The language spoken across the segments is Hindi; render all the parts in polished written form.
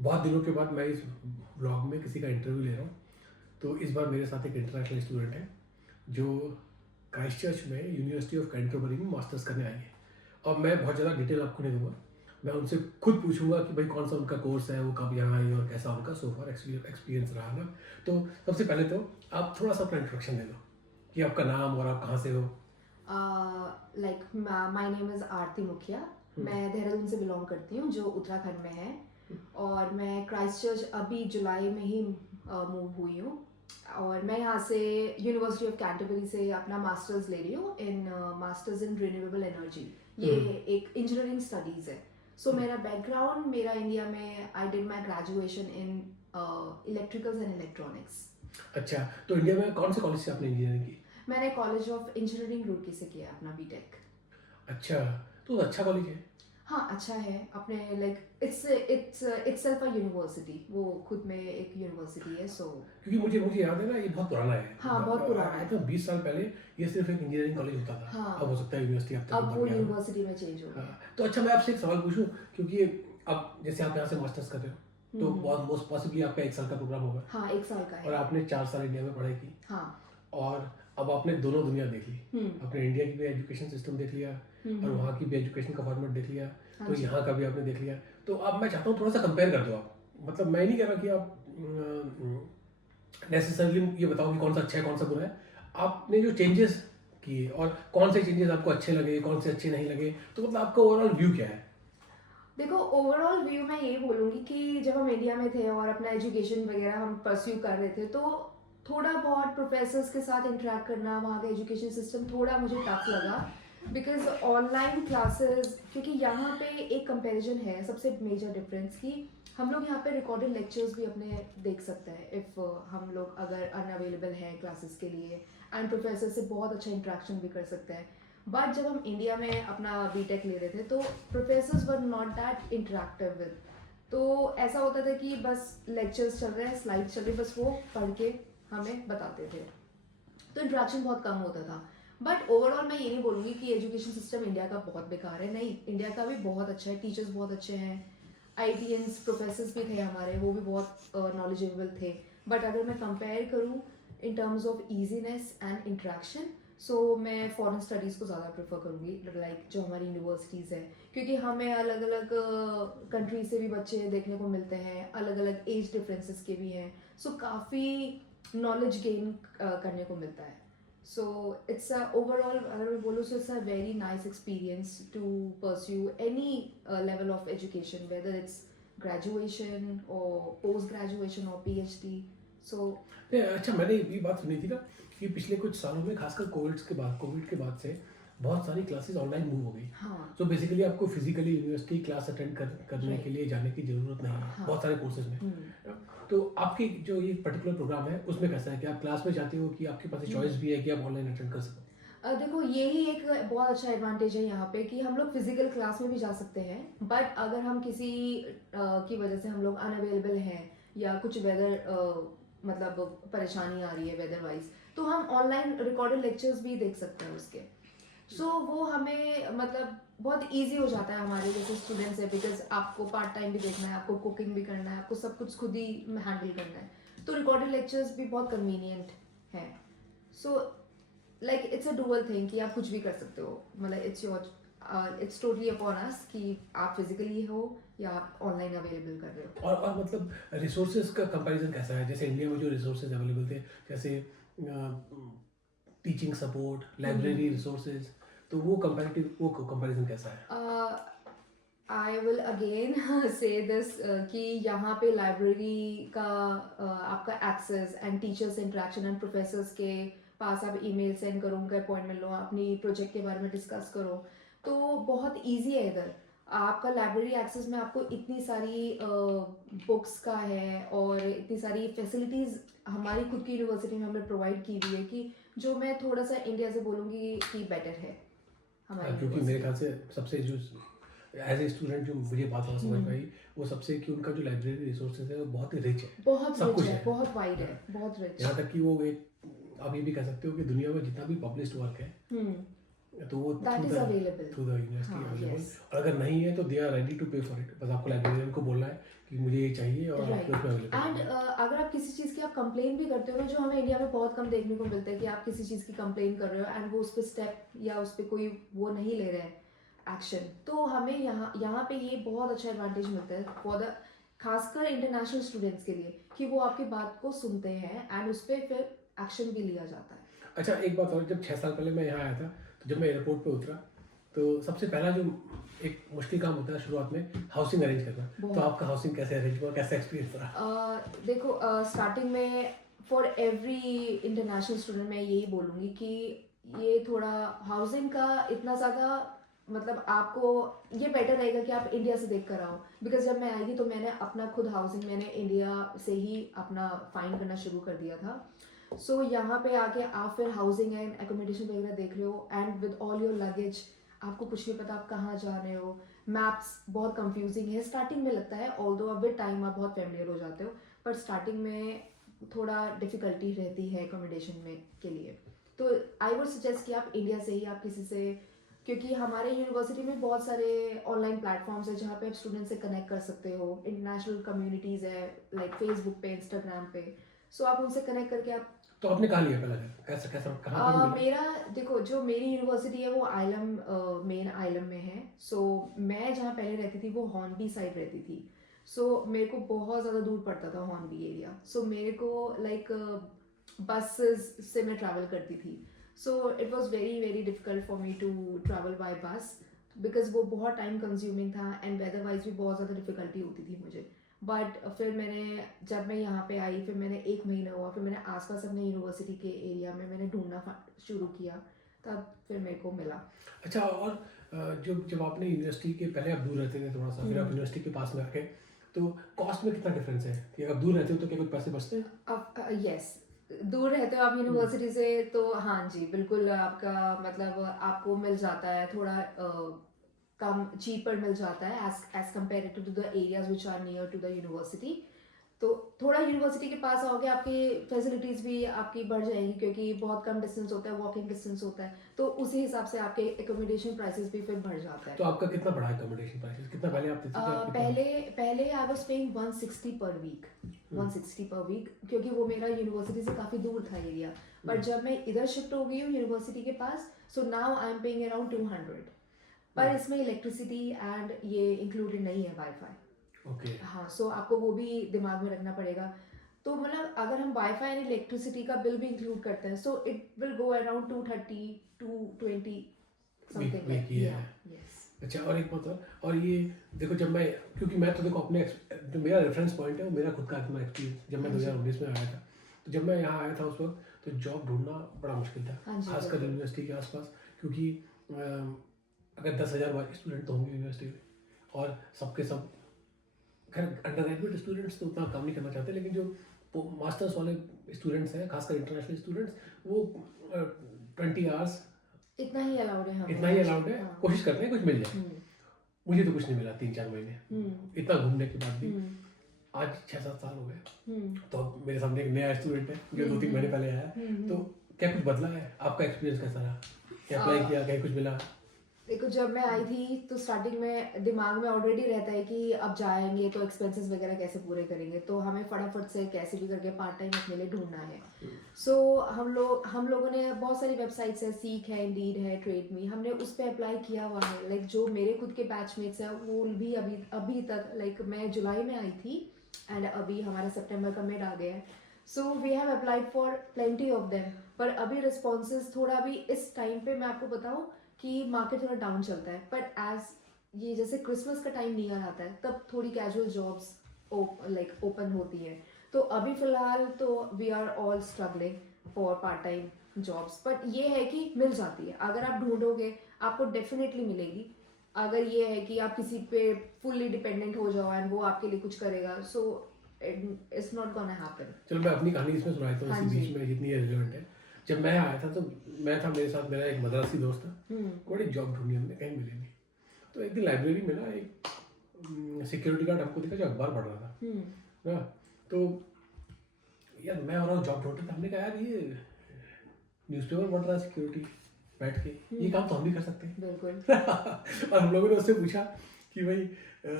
बहुत दिनों के बाद मैं इस ब्लॉग में किसी का इंटरव्यू ले रहा हूँ। तो इस बार मेरे साथ एक इंटरनेशनल स्टूडेंट है जो क्राइस्ट चर्च में यूनिवर्सिटी ऑफ कैंटरबरी में मास्टर्स करने आई है। और मैं बहुत ज़्यादा डिटेल आपको नहीं दूंगा, मैं उनसे खुद पूछूंगा कि भाई कौन सा उनका कोर्स है, वो कब यहाँ आई और कैसा उनका सो फार एक्सपीरियंस रहा ना। तो सबसे पहले तो आप थोड़ा सा अपना इंट्रोडक्शन दे दो कि आपका नाम और आप कहाँ से हो। माय नेम इज़ आरती मुखिया। मैं देहरादून से बिलोंग करती हूँ जो उत्तराखंड में है। और मैं क्राइस्ट चर्च अभी जुलाई में ही मूव हुई हूँ। और मैं यहाँ से यूनिवर्सिटी ऑफ कैंटरबरी से अपना मास्टर्स ले रही हूँ in masters in renewable energy. ये एक इंजीनियरिंग स्टडीज़ है। सो मेरा बैकग्राउंड मेरा इंडिया में I did my graduation in electricals and electronics. अच्छा, तो इंडिया में कौन से कॉलेज से आपने इंजीनियरिंग की? मैंने कॉलेज ऑफ इंजीनियरिंग रुड़की से किया अपना बीटेक। अच्छा, तो अच्छा कॉलेज है। हाँ अच्छा है अपने लाइक इट्ससेल्फ अ यूनिवर्सिटी, वो खुद में एक यूनिवर्सिटी है। सो क्योंकि मुझे मुझे याद है ना, ये बहुत पुराना है। हाँ बहुत पुराना है। तो 20 साल पहले ये सिर्फ एक इंजीनियरिंग कॉलेज होता था। हाँ अब हो सकता है यूनिवर्सिटी अब तक अब बन वो गया हो। यूनिवर्सिटी में चेंज हो गया। हाँ, तो अच्छा मैं आपसे एक सवाल पूछूं, क्योंकि अब जैसे आप यहाँ से मास्टर्स कर रहे हो तो बहुत मोस्ट पॉसिबली आपका 1 साल का प्रोग्राम होगा। हाँ 1 साल का और है। आपने 4 साल इंडिया में पढ़ाई की। हाँ और अब आपने दोनों दुनिया देख ली। आपने इंडिया की भी एजुकेशन सिस्टम देख लिया और वहाँ की भी एजुकेशन का फॉर्मेट देख लिया। तो यहाँ का भी आपने देख लिया। तो अब मैं चाहता हूँ थोड़ा सा कंपेयर कर दो आप। मतलब मैं नहीं कह रहा कि आप नेसेसरली ये बताओ कि कौन सा अच्छा है कौन सा बुरा है। आपने जो चेंजेस किए और कौन से चेंजेस आपको अच्छे लगे, कौन से अच्छे नहीं लगे, तो मतलब आपका ओवरऑल व्यू क्या है? देखो ओवरऑल व्यू मैं ये बोलूँगी कि जब हम इंडिया में थे और अपना एजुकेशन वगैरह हम परस्यू कर रहे थे तो थोड़ा बहुत प्रोफेसर्स के साथ इंटरेक्ट करना, वहाँ का एजुकेशन सिस्टम थोड़ा मुझे टफ लगा। बिकॉज ऑनलाइन क्लासेस, क्योंकि यहाँ पे एक कंपैरिजन है सबसे मेजर डिफरेंस कि हम लोग यहाँ पे रिकॉर्डेड लेक्चर्स भी अपने देख सकते हैं इफ़ हम लोग अगर अनअवेलेबल हैं क्लासेस के लिए, एंड प्रोफेसर से बहुत अच्छा इंटरेक्शन भी कर सकते हैं। बट जब हम इंडिया में अपना बीटेक ले रहे थे तो professors were not that interactive with. तो ऐसा होता था कि बस लेक्चर्स चल रहे हैं, स्लाइड्स चल रही, बस वो पढ़ के हमें बताते थे, तो इंटरेक्शन बहुत कम होता था। बट ओवरऑल मैं ये नहीं बोलूँगी कि एजुकेशन सिस्टम इंडिया का बहुत बेकार है, नहीं, इंडिया का भी बहुत अच्छा है, टीचर्स बहुत अच्छे हैं, आईटीएंस प्रोफेसर्स भी थे हमारे, वो भी बहुत नॉलेजेबल थे। बट अगर मैं कंपेयर करूँ in terms of easiness and interaction, so मैं फॉरेन स्टडीज़ को ज़्यादा प्रेफर करूँगी, लाइक जो हमारी यूनिवर्सिटीज़ है, क्योंकि हमें अलग अलग कंट्री से भी बच्चे देखने को मिलते हैं, अलग अलग एज डिफरेंसेस के भी हैं, सो काफ़ी नॉलेज गेन करने को मिलता है। सो इट्स ओवरऑल अगर मैं बोलूँ so it's a very nice experience to pursue any level of education, whether it's graduation और पोस्ट ग्रेजुएशन और पीएचडी। सो अच्छा, मैंने ये बात सुनी थी ना कि पिछले कुछ सालों में खासकर कोविड के बाद से बहुत सारी क्लासेस ऑनलाइन मूव हो गई। हाँ तो बेसिकली आपको फिजिकली यूनिवर्सिटी क्लास अटेंड करने के लिए जाने की जरूरत नहीं है। हाँ। बहुत सारे कोर्सेज में। तो आपकी जो ये पर्टिकुलर प्रोग्राम है उसमें कैसा है कि आप क्लास में जाते हो कि आपके पास चॉइस भी है कि आप ऑनलाइन अटेंड कर सको? देखो यही एक बहुत अच्छा एडवांटेज है यहाँ पे कि हम लोग फिजिकल क्लास में भी जा सकते हैं, बट अगर हम किसी की वजह से हम लोग अनअवेलेबल हैं या कुछ वेदर मतलब परेशानी आ रही है वेदर वाइज, तो हम ऑनलाइन रिकॉर्डेड लेक्चर्स भी देख सकते हैं उसके। सो वो हमें मतलब बहुत इजी हो जाता है हमारे जैसे स्टूडेंट्स है, बिकॉज आपको पार्ट टाइम भी देखना है, आपको कुकिंग भी करना है, आपको सब कुछ खुद ही हैंडल करना है, तो रिकॉर्डेड लेक्चर्स भी बहुत कन्वीनियंट है। So like it's a dual thing कि आप कुछ भी कर सकते हो, मतलब इट्स टोटली अपॉन अस कि आप फिजिकली हो या आप ऑनलाइन अवेलेबल कर रहे हो। और मतलब रिसोर्सेज का कंपैरिजन कैसा है? जैसे इंडिया में जो रिसोर्सेज अवेलेबल थे, जैसे टीचिंग सपोर्ट, लाइब्रेरी रिसोर्सेज, तो वो कंपैरिजन कैसा है? I will again say this कि यहाँ पे लाइब्रेरी का आपका access and teachers interaction and professors के पास आप ईमेल सेंड करो, उनका अपॉइंटमेंट लो, अपनी प्रोजेक्ट के बारे में डिस्कस करो, तो बहुत इजी है इधर। आपका लाइब्रेरी एक्सेस में आपको इतनी सारी बुक्स का है और इतनी सारी फैसिलिटीज़ हमारी खुद की यूनिवर्सिटी में हमने प्रोवाइड की हुई है कि जो मैं थोड़ा सा इंडिया से बोलूँगी कि बेटर है हमारी क्योंकि मेरे यूनिवर्सिटी। ख्याल से सबसे जो एज ए स्टूडेंट जो मुझे बात समझ में आई वो सबसे कि उनका जो लाइब्रेरी रिसोर्सेज है वो बहुत ही रिच है। बहुत सब रिच कुछ है, है। बहुत वाइड है, बहुत रिच। यहाँ तक कि वो एक, आप ये भी कह सकते हो कि दुनिया में जितना भी पब्लिश्ड वर्क है तो वो that is available. Through the university हाँ, अवेलेबल। yes. और अगर नहीं है तो दे आर रेडी टू पे फॉर इट, बस आपको लाइब्रेरियन को बोलना है कि मुझे ये चाहिए और आपके राइट। उसमें अवेलेबल एंड है। अगर आप किसी चीज़ की आप कंप्लेन भी करते हो ना, जो हमें इंडिया में बहुत कम देखने को मिलता है कि आप किसी चीज़ की कंप्लेन कर रहे हो एंड वो उस पर स्टेप या उस पर कोई वो नहीं ले रहे हैं एक्शन, तो हमें यहाँ पे ये बहुत अच्छा एडवांटेज मिलता है फॉर द खासकर इंटरनेशनल स्टूडेंट्स के लिए, कि वो आपकी बात को सुनते हैं एंड उस पर फिर एक्शन भी लिया जाता है। अच्छा एक बात और, जब 6 साल पहले मैं यहाँ आया था तो जब मैं एयरपोर्ट पे उतरा तो सबसे पहला जो एक मुश्किल काम होता है शुरुआत में, हाउसिंग अरेंज करना। तो बहुत। आपका हाउसिंग कैसे अरेंज हुआ, कैसा एक्सपीरियंस रहा? देखो स्टार्टिंग में फॉर एवरी इंटरनेशनल स्टूडेंट मैं यही बोलूँगी कि ये थोड़ा हाउसिंग का इतना ज़्यादा मतलब आपको ये बेटर रहेगा कि आप इंडिया से देख कर आओ, बिकॉज जब मैं आई थी तो मैंने अपना खुद हाउसिंग मैंने इंडिया से ही अपना फाइंड करना शुरू कर दिया था। सो यहाँ पे आके आप फिर हाउसिंग एंड एकोमोडेशन वगैरह देख रहे हो and with all your luggage, आपको कुछ नहीं पता आप कहाँ जा रहे हो, मैप्स बहुत कंफ्यूजिंग है स्टार्टिंग में लगता है, ऑल्दो अब विद टाइम आप बहुत फेमिलियर हो जाते हो, पर स्टार्टिंग में थोड़ा डिफिकल्टी रहती है एकोमोडेशन में के लिए। तो आई वुड सजेस्ट कि आप इंडिया से ही आप किसी से, क्योंकि हमारे यूनिवर्सिटी में बहुत सारे ऑनलाइन प्लेटफॉर्म्स है जहाँ पे आप स्टूडेंट से कनेक्ट कर सकते हो, इंटरनेशनल कम्युनिटीज़ है लाइक फेसबुक पे, इंस्टाग्राम पे, सो आप उनसे कनेक्ट करके आप। तो आपने कहाँ लिया पहला घर, कैसा कैसा कहाँ पे मिला? मेरा देखो जो मेरी यूनिवर्सिटी है वो आइलम मेन आइलम में है। सो मैं जहाँ पहले रहती थी वो हॉर्नबी साइड रहती थी। सो मेरे को बहुत ज़्यादा दूर पड़ता था हॉर्नबी एरिया। सो मेरे को लाइक बसेस से मैं ट्रैवल करती थी। So it was very very difficult for me to travel by bus, because वो बहुत टाइम कंज्यूमिंग था एंड वेदर वाइज भी बहुत ज़्यादा डिफिकल्टी होती थी मुझे। बट फिर मैंने जब मैं यहाँ पे आई फिर मैंने 1 महीना हुआ, फिर मैंने आसपास अपने यूनिवर्सिटी के एरिया में मैंने ढूंढना शुरू किया, तब फिर मेरे को मिला। अच्छा, और जब जब आपने यूनिवर्सिटी के पहले आप दूर रहते थे थोड़ा सा, फिर आप यूनिवर्सिटी के पास में आके, तो कॉस्ट में कितना डिफरेंस है कि अगर दूर रहते हो तो क्या कुछ पैसे बचते हैं? अब यस, दूर रहते हो आप यूनिवर्सिटी से तो हाँ जी बिल्कुल, आपका मतलब आपको मिल जाता है थोड़ा कम चीपर मिल जाता है as comparative to the areas which are near to the university. तो थोड़ा यूनिवर्सिटी के पास आओगे आपकी फैसिलिटीज़ भी आपकी बढ़ जाएंगी, क्योंकि बहुत कम डिस्टेंस होता है, वॉकिंग डिस्टेंस होता है, तो उसी हिसाब से आपके एकोमोडेशन प्राइसेस भी फिर बढ़ जाता है। तो आपका कितना बढ़ा एकोमोडेशन प्राइसेस, कितना पहले आप देते थे आपके पहले आई वाज पेइंग 160 पर वीक, 160 पर वीक, क्योंकि वो मेरा यूनिवर्सिटी से काफ़ी दूर था एरिया। बट जब मैं इधर शिफ्ट हो गई हूँ यूनिवर्सिटी के पास, so now I am paying around 200, पर इसमें इलेक्ट्रिसिटी एंड ये इंक्लूडेड नहीं है वाईफाई। ओके। हाँ, सो आपको वो भी दिमाग में रखना पड़ेगा। तो मतलब अगर हम वाईफाई एंड इलेक्ट्रिसिटी का बिल भी इंक्लूड करते हैं, so it will go around 230 220 something like yes. अच्छा, और एक बात और ये देखो, जब मैं, क्योंकि मैं तो देखो अपने जो मेरा रेफरेंस पॉइंट है वो मेरा खुद का अपना एक्सपीरियंस, जब मैं 2019 में आया था, तो जब मैं यहाँ आया था उस वक्त तो जॉब ढूंढना बड़ा मुश्किल था, खासकर यूनिवर्सिटी के आसपास, क्योंकि अगर 10,000 स्टूडेंट तो होंगे यूनिवर्सिटी में और सबके सब, खैर अंडर ग्रेजुएट स्टूडेंट्स तो उतना काम नहीं करना चाहते, लेकिन जो मास्टर्स वाले स्टूडेंट्स हैं, खासकर इंटरनेशनल स्टूडेंट्स, वो 20 आवर्स इतना ही अलाउड है, इतना ही अलाउड है, कोशिश करते हैं कुछ मिल जाए। मुझे तो कुछ नहीं मिला 3-4 महीने, इतना घूमने के बाद भी। आज 6-7 साल हो गए, तो अब मेरे सामने एक नया स्टूडेंट है जो 2-3 महीने पहले आया, तो क्या कुछ बदला है? आपका एक्सपीरियंस कैसा रहा? क्या अप्लाई किया, कहीं कुछ मिला? देखो जब मैं आई थी तो स्टार्टिंग में दिमाग में ऑलरेडी रहता है कि अब जाएंगे तो एक्सपेंसेस वगैरह कैसे पूरे करेंगे, तो हमें फटाफट से कैसे भी करके पार्ट टाइम अपने लिए ढूंढना है। सो हम लोगों ने बहुत सारी वेबसाइट्स है, सीक है, इंडीड है, ट्रेड मी, हमने उस पर अप्लाई किया हुआ है। लाइक जो मेरे खुद के बैचमेट्स हैं वो भी अभी तक, लाइक मैं जुलाई में आई थी एंड अभी हमारा सितंबर का मिड आ गया है, so we have applied for plenty of them, पर अभी रिस्पॉन्सेज थोड़ा भी इस टाइम पे मैं आपको बताऊँ कि मार्केट थोड़ा डाउन चलता है, बट एज ये जैसे क्रिसमस का टाइम नियर आता है तब थोड़ी कैजुअल जॉब्स लाइक ओपन होती है। तो अभी फिलहाल तो we are all struggling for part time jobs, but ये है कि मिल जाती है, अगर आप ढूंढोगे आपको डेफिनेटली मिलेगी। अगर ये है कि आप किसी पे फुल्ली डिपेंडेंट हो जाओ एंड वो आपके लिए कुछ करेगा, so it's not gonna happen. चलो मैं अपनी कहानी इसमें सुनाता हूँ, इसी बीच में जितनी रिलेवेंट है। जब मैं आया था तो मेरे साथ मेरा एक मद्रासी दोस्त था, बड़ी जॉब ढूंढी हमने, कहीं मिली नहीं। तो एक दिन लाइब्रेरी में ना एक सिक्योरिटी गार्ड हमको दिखा जो अखबार पढ़ रहा था ना, तो यार मैं और जॉब ढूंढ रहा था, हमने कहा यार ये न्यूज़पेपर पढ़ रहा है सिक्योरिटी, बैठ के, ये काम तो हम भी कर सकते हैं। बिल्कुल। और हम लोगों ने उससे पूछा कि भाई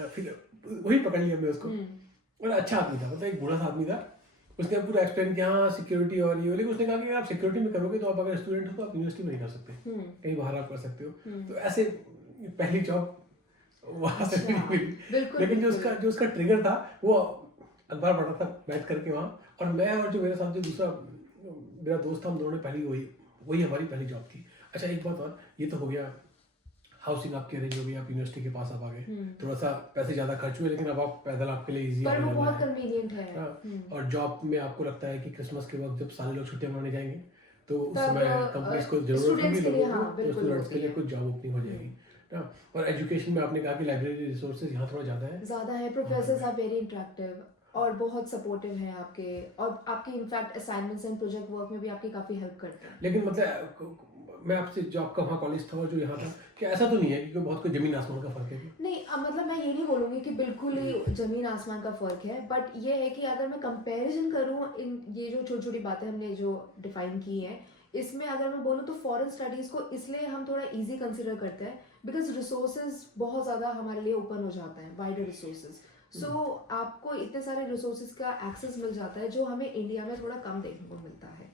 फिर वही पकड़ लिया हमने उसको। और अच्छा आदमी था, मतलब एक बूढ़ा सा आदमी था। उसने पूरा एक्सप्लेन किया, हाँ सिक्योरिटी और ये, लेकिन उसने कहा कि आप सिक्योरिटी में करोगे तो आप अगर स्टूडेंट हो तो आप यूनिवर्सिटी में नहीं कर सकते, कहीं बाहर आप कर सकते हो। तो ऐसे पहली जॉब वहाँ से अच्छा, मिली। बिल्कुल लेकिन बिल्कुल। जो उसका ट्रिगर था वो अखबार पढ़ रहा था बैठ करके वहाँ, और मैं और जो मेरे साथ जो दूसरा मेरा दोस्त था, हम दोनों ने पहली वही हमारी पहली जॉब थी। अच्छा एक बात और, ये तो हो गया हाउसिंग आपकी अरेंज हो गई, आप यूनिवर्सिटी के पास आप आ गए, थोड़ा सा पैसे ज़्यादा खर्च हुए, लेकिन अब आप पैदल आपके लिए ईजी पर वो आने बहुत वाला है। कन्वीनियंट है। हाँ, और जॉब में आपको लगता है कि क्रिसमस के वक्त जब सारे लोग छुट्टियां मनाने जाएंगे तो उस तब समय कंपनीज को जरूरत स्टूडेंट्स होगी के लिए, लोगों हाँ को, तो बिल्कुल स्टूडेंट्स के होती लिए है। कुछ जॉब ओपनिंग हो जाएगी ना। और एजुकेशन में आपने कहा कि लाइब्रेरी रिसोर्सेज यहाँ थोड़ा ज़्यादा है। ज़्यादा है, प्रोफेसर्स आर वेरी इंटरेक्टिव और बहुत सपोर्टिव हैं आपके, और आपकी in fact assignments and project work में भी आपकी काफ़ी हेल्प करते हैं। लेकिन मतलब मैं आपसे, जो आपका वहाँ कॉलेज था और जो यहाँ था, क्या ऐसा तो नहीं है कि बहुत कोई जमीन आसमान का फर्क है क्या? नहीं, मतलब मैं ये नहीं बोलूँगी कि बिल्कुल ही ज़मीन आसमान का फ़र्क है, बट ये है कि अगर मैं कंपैरिजन करूँ इन ये जो छोटी छोटी बातें हमने जो डिफाइन की हैं, इसमें अगर मैं बोलूँ तो फॉरेन स्टडीज़ को इसलिए हम थोड़ा इजी कंसिडर करते हैं बिकॉज रिसोर्सेज बहुत ज़्यादा हमारे लिए ओपन हो जाता है, वाइडर रिसोर्सेज। सो आपको इतने सारे रिसोर्सेज का एक्सेस मिल जाता है जो हमें इंडिया में थोड़ा कम देखने को मिलता है।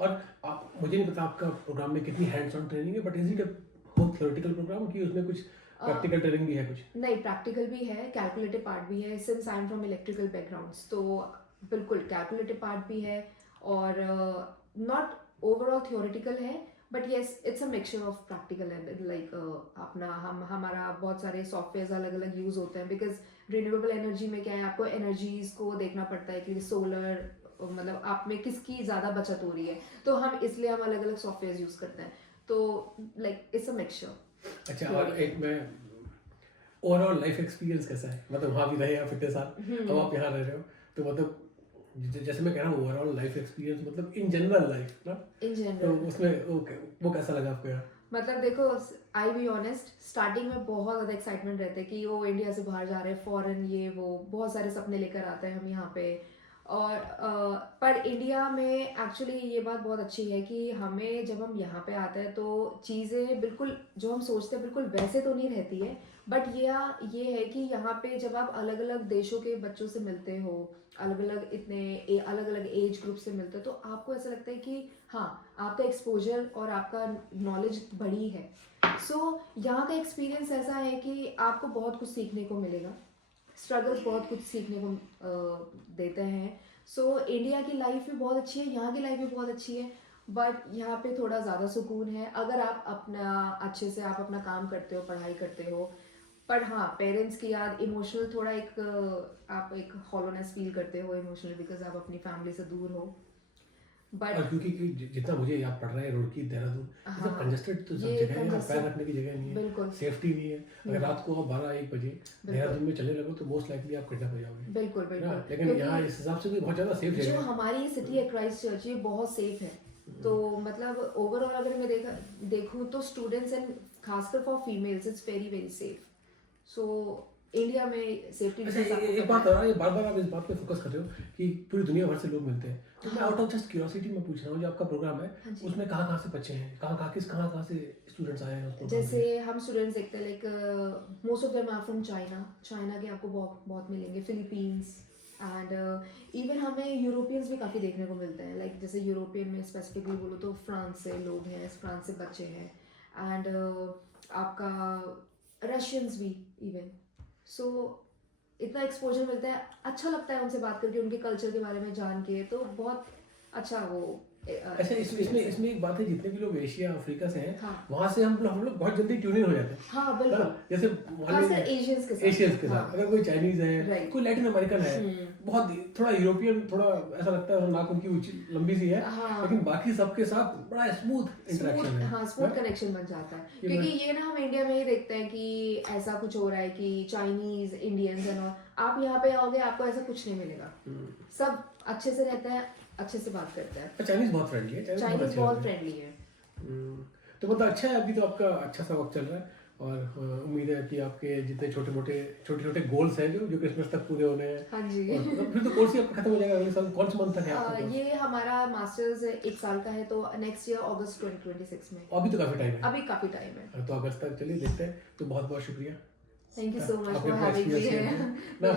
और आप, मुझे नहीं पता आपका प्रोग्राम में कितनी हैंड्स ऑन ट्रेनिंग है, बट इज इट अ बहुत थियोरेटिकल प्रोग्राम कि उसमें कुछ प्रैक्टिकल ट्रेनिंग भी है कुछ? नहीं, प्रैक्टिकल भी है, कैलकुलेटिव पार्ट भी है, since I am from electrical backgrounds तो बिल्कुल कैलकुलेटिव पार्ट भी है, और नॉट ओवरऑल थियोरेटिकल है, but yes it's a mixture of practical and like अपना हमारा बहुत सारे सॉफ्टवेयर अलग अलग यूज होते हैं बिकॉज रिन्यूएबल एनर्जी में क्या है, आपको एनर्जीज को देखना पड़ता है कि सोलर मतलब आप में किसकी ज़्यादा बचत हो रही है, तो हम इसलिए हम अलग अलग सॉफ्टवेयर यूज करते हैं, तो लाइक इट्स अ मिक्सचर। अच्छा, और एक मैं ओवरऑल लाइफ एक्सपीरियंस कैसा है, मतलब वहाँ भी रहे आप इतने साल, अब आप यहाँ रह रहे हो, तो मतलब जैसे मैं कह रहा हूँ ओवरऑल लाइफ एक्सपीरियंस, मतलब इन जनरल लाइफ ना, इन तो जनरल उसमें वो कैसा लगा आपको यार? मतलब देखो, आई बी ऑनेस्ट, स्टार्टिंग में बहुत ज़्यादा एक्साइटमेंट रहते हैं कि वो इंडिया से बाहर जा रहे हैं, फॉरेन, ये वो बहुत सारे सपने लेकर आते हैं हम यहाँ पे, और पर इंडिया में एक्चुअली ये बात बहुत अच्छी है कि हमें जब हम यहाँ पे आते हैं तो चीज़ें बिल्कुल जो हम सोचते हैं बिल्कुल वैसे तो नहीं रहती है, बट ये है कि यहाँ पे जब आप अलग अलग देशों के बच्चों से मिलते हो, अलग अलग एज ग्रुप से मिलते हो, तो आपको ऐसा लगता है कि हाँ, आपका एक्सपोजर और आपका नॉलेज बढ़ी है। सो यहाँ का एक्सपीरियंस ऐसा है कि आपको बहुत कुछ सीखने को मिलेगा, स्ट्रगल्स बहुत कुछ सीखने को देते हैं। सो इंडिया की लाइफ भी बहुत अच्छी है, यहाँ की लाइफ भी बहुत अच्छी है, बट यहाँ पे थोड़ा ज़्यादा सुकून है अगर आप अपना अच्छे से आप अपना काम करते हो, पढ़ाई करते हो। पर हाँ, पेरेंट्स की याद, इमोशनल थोड़ा एक आप एक हॉलोनेस फील करते हो इमोशनल बिकॉज आप अपनी फैमिली से दूर हो, और बट क्योंकि जितना मुझे याद पड़ रहा है, रुड़की, देहरादून, ये सब हाँ, कंजेस्टेड तो सब ये जगह है यार, पैर congested, रखने की जगह नहीं है, बिल्कुल सेफ्टी नहीं है। अगर रात को आप 12-1 बजे देहरादून में चले लगो तो मोस्ट लाइकली आप किडनैप हो जाओगे बिल्कुल ना। बिल्कुल, लेकिन यहाँ इस हिसाब से भी बहुत ज़्यादा सेफ जो जगह है। हमारी सिटी है क्राइस्ट चर्च, ये बहुत सेफ है। तो मतलब ओवरऑल अगर मैं देखूँ तो स्टूडेंट्स एंड खासकर for females it's very very safe. So India में सेफ्टी अच्छा, एक बात और, ये बार बार आप इस बात पे फोकस कर रहे हो कि पूरी दुनिया भर से लोग मिलते हैं, तो मैं आउट ऑफ जस्ट क्यूरियोसिटी में पूछ रहा हूँ, जो आपका प्रोग्राम है उसमें कहाँ से बच्चे हैं, कहाँ से स्टूडेंट्स आए हैं उस प्रोग्राम में? जैसे हम स्टूडेंट्स देखते हैं like most of them are from China के आपको बहुत मिलेंगे, फिलीपींस, एंड इवन हमें यूरोपियंस भी काफ़ी देखने को मिलते हैं, लाइक जैसे यूरोपियन में स्पेसिफिकली बोलो तो फ्रांस से लोग हैं, फ्रांस से बच्चे हैं, एंड आपका रशियंस भी इवन। सो इतना एक्सपोजर मिलता है, अच्छा लगता है उनसे बात करके, उनके कल्चर के बारे में जान के, तो बहुत अच्छा वो अच्छा, इसमें एक बात है, जितने भी लोग एशिया अफ्रीका से हैं, हाँ वहाँ से हम लोग बहुत जल्दी ट्यून इन हो जाते हैं, हाँ है बिल्कुल, ना? जैसे खासकर एशियंस के साथ। एशियंस के साथ, हाँ, अगर कोई चाइनीज है, Right. कोई लैटिन अमेरिकन है, बहुत थोड़ा यूरोपियन, थोड़ा ऐसा लगता है नाक उनकी ऊंची लंबी सी है, हाँ, लेकिन बाकी सबके साथ बड़ा स्मूथ इंटरेक्शन है। हाँ स्मूथ कनेक्शन बन जाता है, ये क्योंकि ये ना हम इंडिया में ही देखते हैं कि ऐसा कुछ हो रहा है कि चाइनीज इंडियंस एंड ऑल, आप यहाँ पे आओगे आपको ऐसा कुछ नहीं मिलेगा, सब अच्छे से रहते हैं, अच्छे से बात करते हैं, चाइनीज बहुत फ्रेंडली है, चाइनीज अच्छे बहुत होते हैं। फ्रेंडली है। तो मतलब अच्छा है, अभी तो आपका अच्छा सा वक्त चल रहा है, और उम्मीद है कि आपके जितने छोटे छोटे गोल्स हैं जो क्रिसमस तक पूरे होने हैं। हाँ जी। और फिर तो कोर्स ही आपका खत्म हो जाएगा अगले साल। कौन सा मंथ तक है आपका कोर्स? ये हमारा मास्टर्स 1 साल का है, तो नेक्स्ट ईयर अगस्त 2026 में। अभी तो काफी टाइम है। अभी काफी टाइम है। तो अगस्त तक चलिए देखते हैं। तो बहुत बहुत शुक्रिया थैंक यू सो मच आपने फॉर अपना हैविंग experience मी share किया। ना